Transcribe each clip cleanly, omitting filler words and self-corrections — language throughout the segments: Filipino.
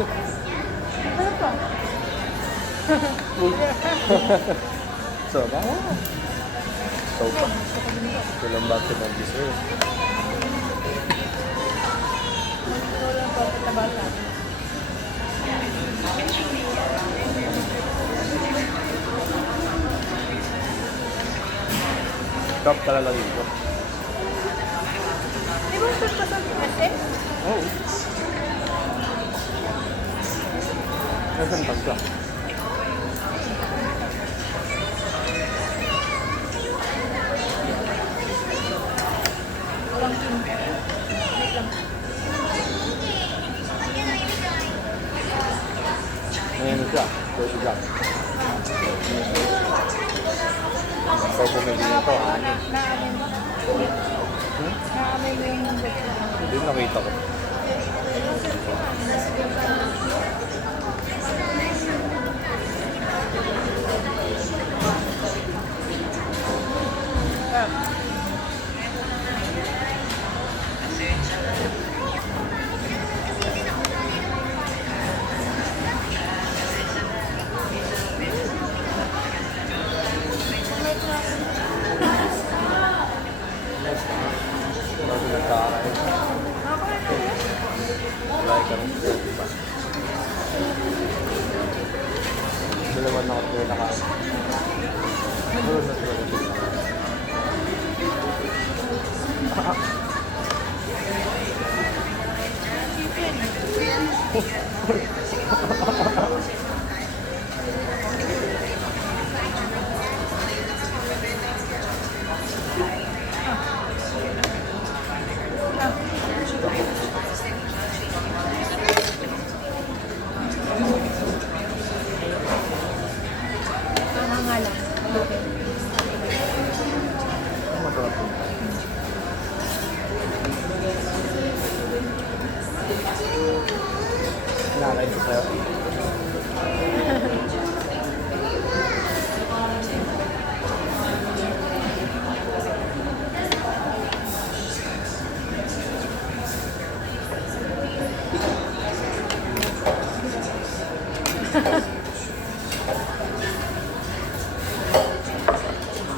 Ano pa? So, ba? So, pa. Walang bakit ng dessert. Walang bakit na bata. Top talaga dito. Di ba ito pa sa kasi? Oo. Nasaan pa siya? Walang king. Wait lang. Ngayon siya. Pwede siya. So, bumili nito. Naamin mo? Naamin mo yung Hindi nakita ko. Bago nagkakain. Wala ka rin siya, diba? Dalawa na ako na nakain. Dalawa na sila dito. Tama nga lang. Okay. Masarap yun. Kinakain ko sa'yo.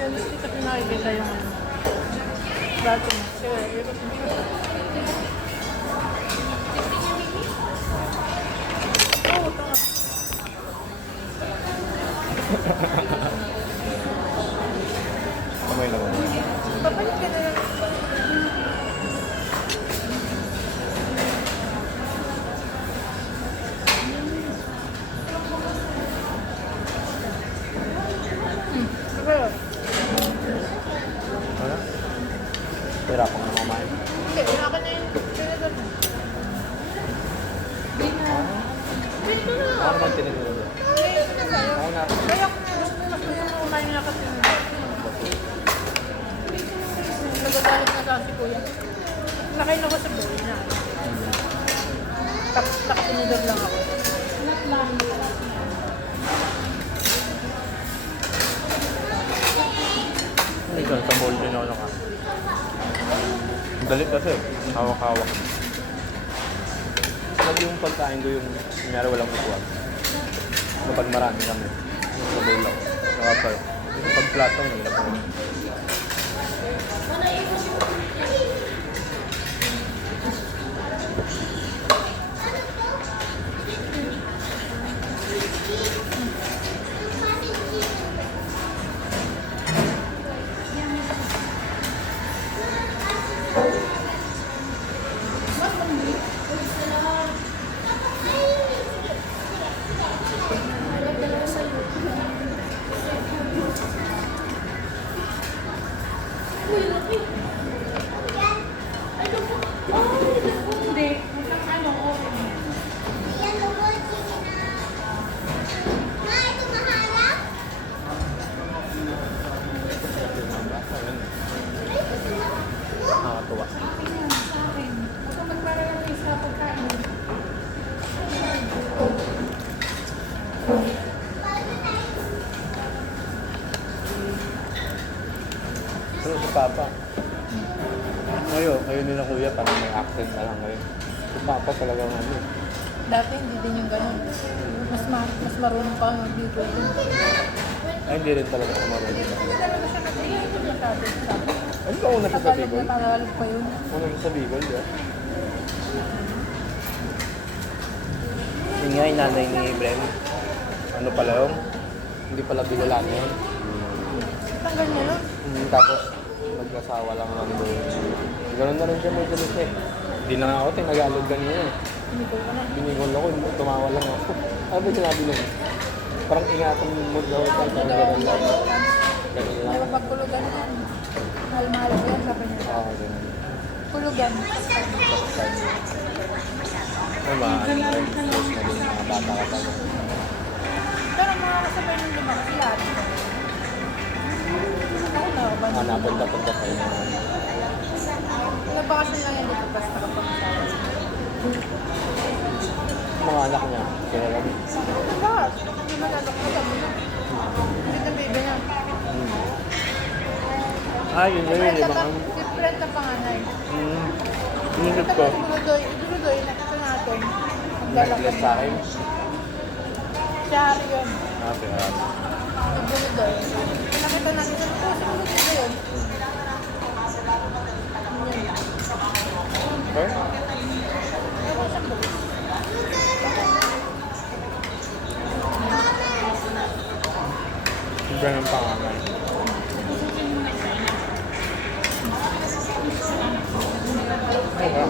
Yan, dito ko nakikita yung ano. Dati mo. Sige, ikot mo siya. Oo, tama. Kamay naman. Papalit ka na lang. Pero, Ano? Pera pang namamain. hindi, wala ka na yung pinagod mo. Pinito na lang. Ano naman tinigil ko? Pinito na tayo. Ako na. Kaya mas gusto mo kumain na kasi nagagalit na sa si Kuya. Nakain ako sa bowl niya. Nakapunidor lang ako. Hindi ko, sa bowl din ako nakain. Dalit kasi, hawak-hawak. Pag yung pagkain ko yung, kunyari walang upuan. Kapag marami kami, sa bowl lang. Nakapal. Yung pag plato, hirap ko. Nakakatuwa. Pero si Papa, kayo nila kuya, parang may accent na lang ngayon. Si Papa talagang ano, Dati hindi din yung ganun. Mas marunong pa ang dito. Ay, hindi rin talaga ako marunong. Hindi talaga siya nag-iikot masyado sa akin. Ano ba una siya sa Tagalog Bicol? na Tagalog pa yun. Una siya sa Bicol, di ba? Yun nga, yung nanay ni Ibrahim. Ano pala yun? Hindi pala Bicolano yun. Tanggal niya nun. Tapos, mag-asawa lang lang doon. Ganun na rin siya, medyo siya. Hindi na nga ako, tinagalog ganyan eh. Hindi ko na. Binigol ako, tumawa lang ako. Ano ba sinabi nun? Parang ingatan mo daw ito. Hindi Parang daw ganun lang. ganun. Ganun Hindi lang. mapagkulugan yan. Mahal-mahal ko yan, sabi niya. Oo, ganun. Kulugan. Ay, maaaring rin. Close na din mga bata ka pa. Pero makakasabay nung lima kasi lahat. Ako na ako ba? Napunta-punta kayo naman. Nabakasyon lang yan dito basta kapag asawa. Mga anak niya, kaya lang. Lahat. Hindi man anak na sabi na. Hindi na baby niya. Ah, yun yun, yung ibang Different na panganay. Inisip Ito ko, si Dududoy, nakita natin. Ang nag-less lalaki. sa akin. Siya yun. Ah, kaya. Si Dududoy. Nakita natin sa puso. Ano ba yun? Okay? Ewan siyang bulis. Iba ng panganay. Okay.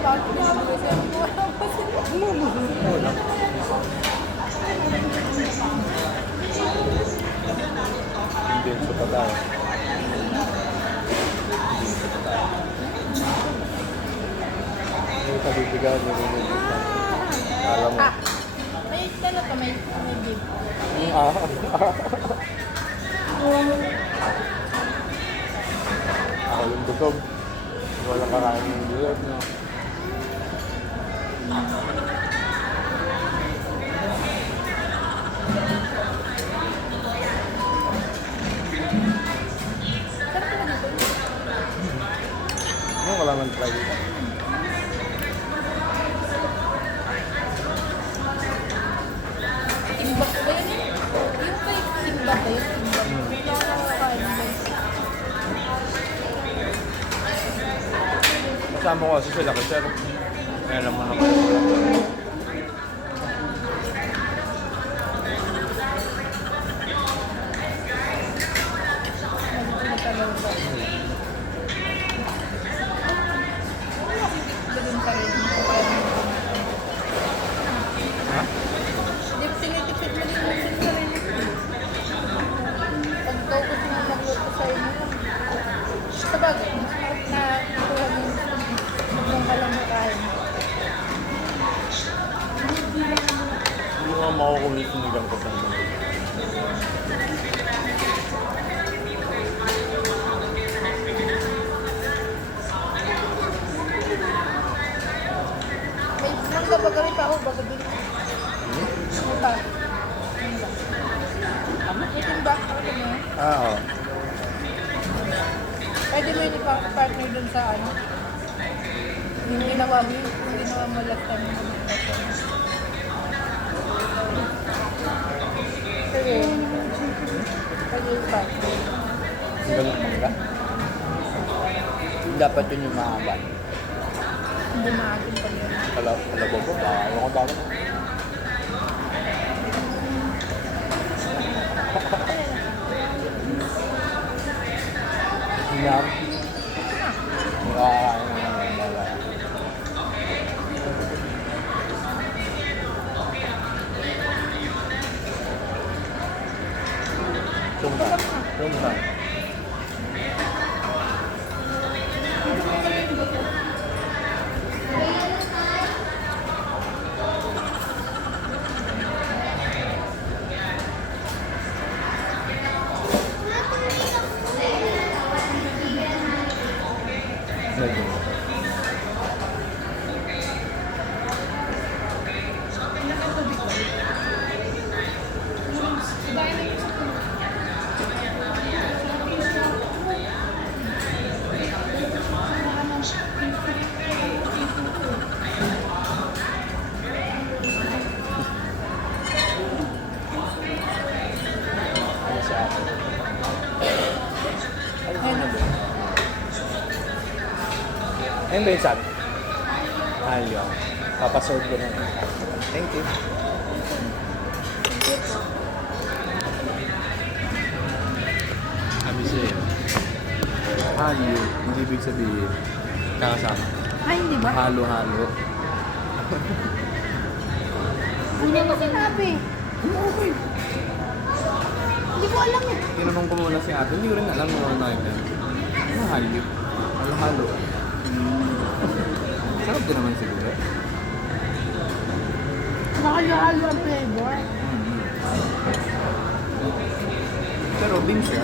Bakit niya ako kasi ang buwan ako sila. Una. Hindi sa patay. Hindi sa bibigan, nilunod ka. Alam mo. Ah, may ano pa, may bib. Ah. Ako yung busog. Wala kakain ng bilog, no? Sarap na dito. Ano, wala man try dito. Timbak ba yun eh? Yung kay timbak ba yun? Timbak. Hindi ako nakakain ng ganun. Kasama ko kasi sila kasi kaya naman ako. Nagtatagal ba? Ganun pa rin. Ha? Hindi mo tinitipid mo din yung sarili mo. Pag daw ko sinamagluto sa inyo, sabagay, mas na kuha mo yung ka lang makain. Hindi mo makukulit sinigang ko sa mga. May mangga ba kami pa ako bago din? Ano pa? May timbak ako din mo. Ah, oo. Pwede mo yun partner dun sa ano? Yung ginawa mo last time mo. Sige. Pwede yung partner. Ang ganun mangga. Dapat yun yung mahaba. Hindi maakin pa yun. Kalabo ko, ayaw ko bakit. Hinam. Nakakain ng mga. Tumba. Tumba. Ayun ba yun saan? Ayun. Papaserve ko na. Thank you. Sabi sa'yo. Halo. Hindi ibig sabihin. Kakasama. Ay, hindi ba? Halo-halo. Hindi mo sinabi. Okay. Hindi ko alam eh. Tinanong ko muna si ate. Hindi ko rin alam kung ano yun. Ano halo? Halo-halo. Sarap din naman siguro. Nakahalo ang flavor. Pero din siya.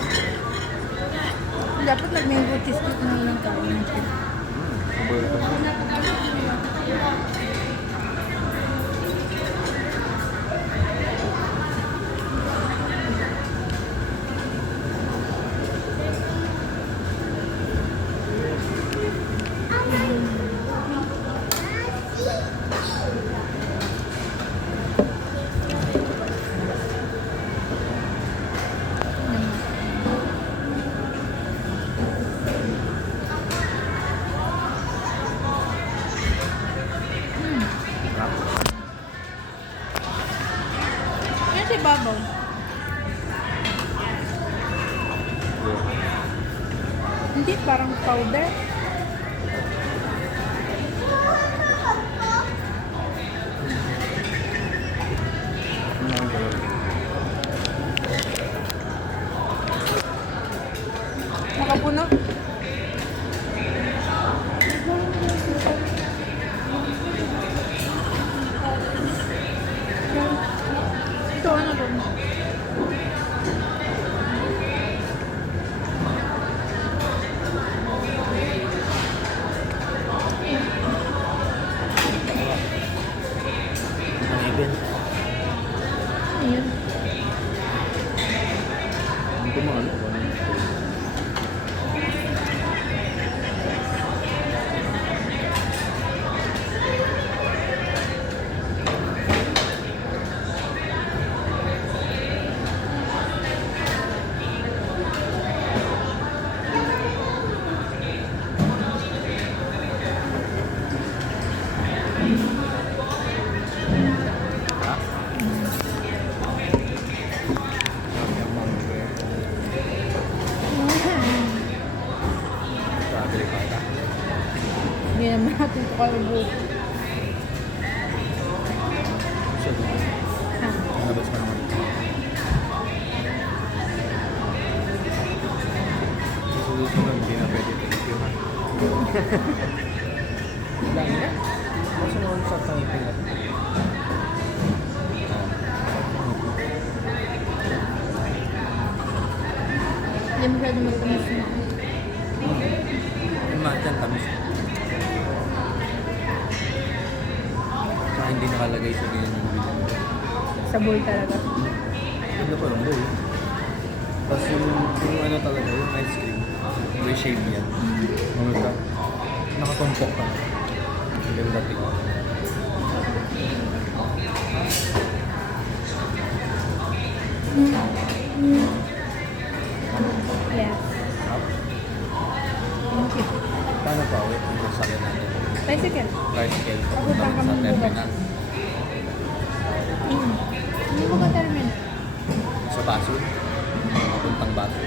Dapat nag-mango cheesecake na lang tayo. Paborito ko. Yan si Babaw. Hindi, parang powder. Nakapuno. Ito ano doon? Even. Ayan. Hindi ko maano kung ano. Ha? Yung mango eh. Sabi ka ka. Hindi naman natin ito kalubog. Sabi ko. Ha? Nabas ka naman. Susunod, hindi na pwede thank ha. Dami na. Kasi naman sa pangipin natin. Hindi masyado matamis na. Yung matcha, tamis. Saka hindi nakalagay sa ganyan yung bilhin. Sa bowl talaga. Ano pa lang boy. Tapos yung ano talaga, yung ice cream. May shave yan. Ano siya? Nakatumpok ka. Yung dating. Yes. Sarap. Thank you. Paano pa? Wait, ang sasakyan natin. Tricycle. Tricycle. Papunta Papunta kami sa ng terminal. Hindi ko ka termin. Sa Basel. Papuntang Basel.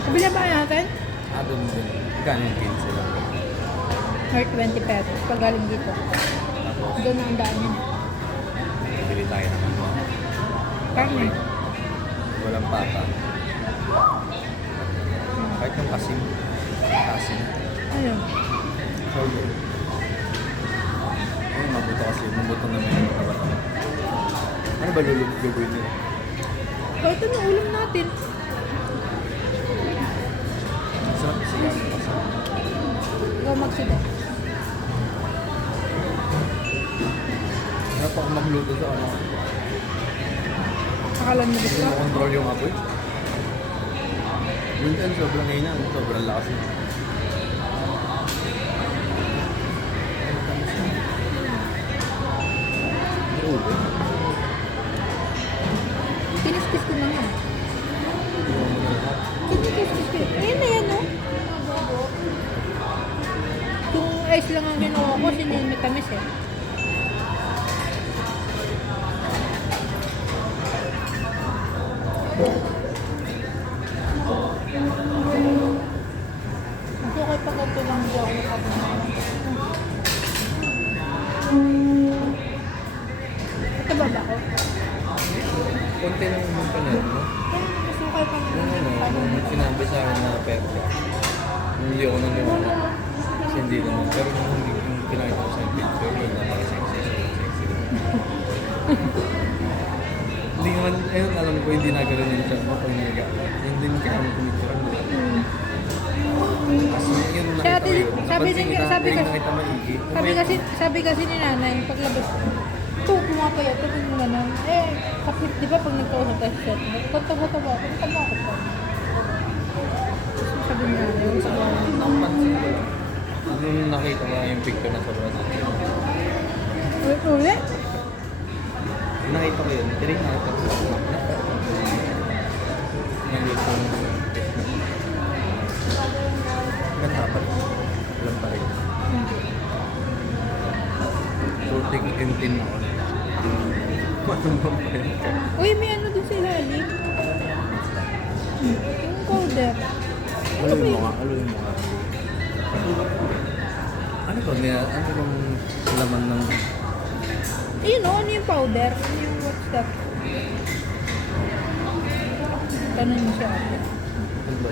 Kabila ba natin? Doon din. Gano'n yung kids sila. North 20 pesos. Pag galing dito. Tapos, Doon na ang daan yun. bili tayo ng ano. Karne. Walang pata. Kahit yung kasim. Kasim. Ano? Shoulder. Ay, mabuto kasi. Mabuto na may kabat. Ano ba lulubuin nila? Kahit ano ulam natin. Sarap siya. Ikaw magsida. Sarap ako magluto sa ano. Akalan mo Hindi gusto? mo control yung apoy. Minsan sobrang hina. Sobrang lakas niya. May ulo. Kiniskis ko na nga. Hindi mo muna lahat. Kiniskis ko. Ayan na yan, no? tamis eh. Hindi okay pag ito lang di ako nakapagod. Ito ba ba ko? Konti lang yung panalo, no? Kaya nakasukay pa Nung sinabi sa akin na perfect, hindi ako naniwala. Kasi hindi naman. Pero nung pinakita ko sa picture, yun napaka-sexy. Hindi naman, ayun, alam ko, hindi nagkaroon yung chat mo pag nag-aaral. Yun din kaya mo kumitsura mo. Kasi yun nakita ko yun. Napansin kita, hindi nakita maigi. sabi kasi ni nanay, paglabas ko, ito, pumapayat, ito mo na nun. Eh, kapit, di ba pag nagkausap tayo sa set, taba-taba, taba ako pa. Sabi ni nanay, yung sa bahay. Napansin ko lang. Nung nakita ko yung picture na sobrang sexy. Ulit? Nakita ko yun. Tiring nakita ko sa mga na. Yung lutong ganda pa rin. Alam pa rin. Surting intin ako. Matumbang pa rin ka. Uy, may ano din sa ilalim. Yung powder. Aluin mo nga. Ano to? Ano bang laman ng... Ayun o, ano yung powder? Ano yung what's that? Tanong niyo siya. Ano ba?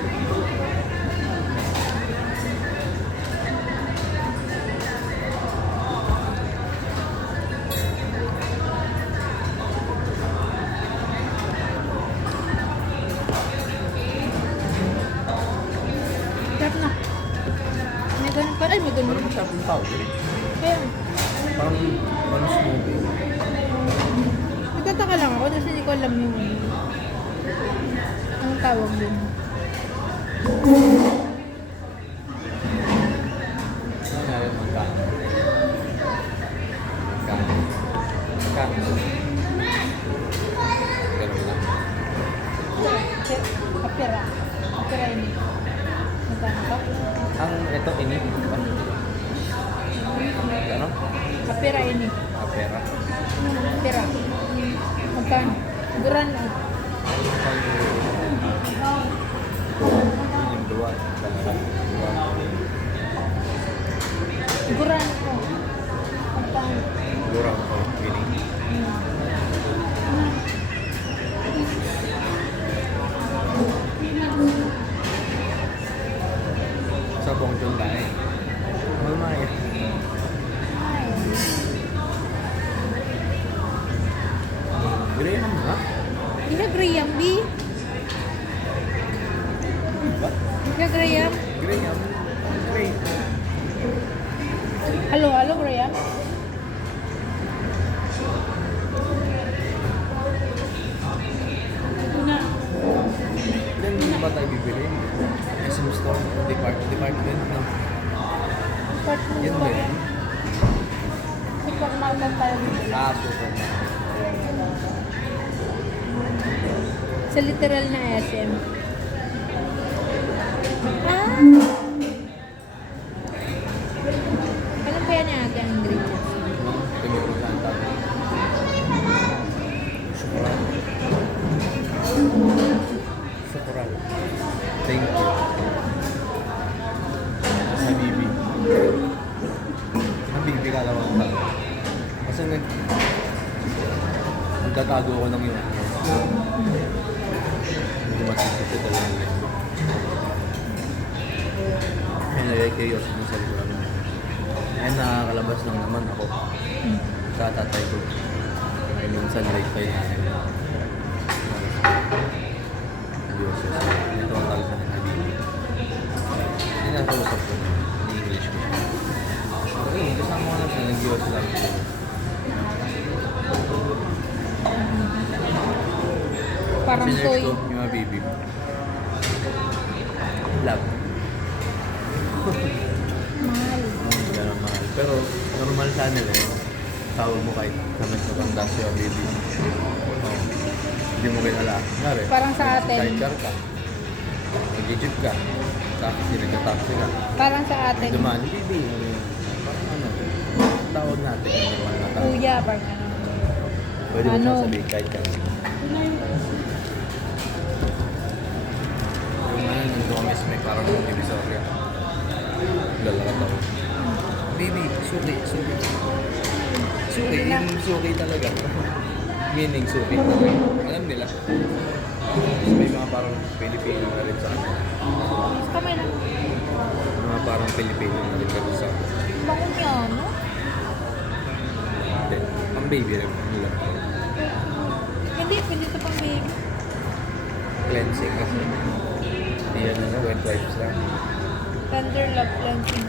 Sarap na. May ganun pa. Ay, may ganun. Parang masarap yung powder. Kaya, Parang smoothie. nagtataka lang ako kasi hindi ko alam yung anong tawag dun. Ano nga rin magkano? Magkano? Ganun lang. Kapira. Kapira ini. Magkano ka? Ang ito, inip. Ano? Kapira ini. Apera. Kapira. Magkano? Duran lang. Yung dua. Duran ko. Magkano? Dura ko. Piling. Sa bong chun dahil. Malmaya. Graham ha? Ika Graham, B? Ba? Ika Graham? Graham. Graham. Halo, Graham? Ilan ba tayo bibili? SM Store, department na. Yan ba yun? Supermarket tayo dito. Super. Sa literal na SM. Ah! Alam kaya niya ate ang ingredients? Tumiro ka ang tawag. Sukural. Sukural. Thank you. Habibi. Habibi ka lang ang tawag. Kasi nagtatago ko ng yun. Hindi masisip ito lang yun. May nagay-chaos mo sa lugar. Ay nakakalabas lang naman ako. Sa tatay ko. Ay minsan late pa yun. Diyos. Ito ang tawag sa ng Habibi. Hindi na kausap ko na. English ko. Ayun, kasama ko lang siya. Nag-Diyos lang siya. Parang Sinerge soy. ko yung Habibi. Love. Mahal. Ganun mahal. Pero normal channel eh. Tawag mo kahit naman sa bang dash yung Habibi. Oh. Hindi mo kilala. Ngari. Parang sa atin. Sidecar ka. Nag-jeep ka. Taxi, nagka-taxi ka. Parang sa atin. Dumaan, Habibi. Parang ano. tawag natin yung normal na tawag. Kuya, parang ano. Pwede mo Ano? siyang sabihin kahit kasi. Yung ano, nandun kami sa may parang yung divisoria. Lalakad ako. Baby, suki, suki. Suki, yung suki talaga. Meaning suki talaga. Alam nila. So, may mga parang Pilipino na rin sa akin. Kamay na. Mga parang Pilipino na rin kami sa akin. Bango niya, no? Then, ang baby rin. Nila. Hindi, pwede ito pang baby. Cleansing kasi. Hindi yan ano, wet wipes lang. Tender love cleansing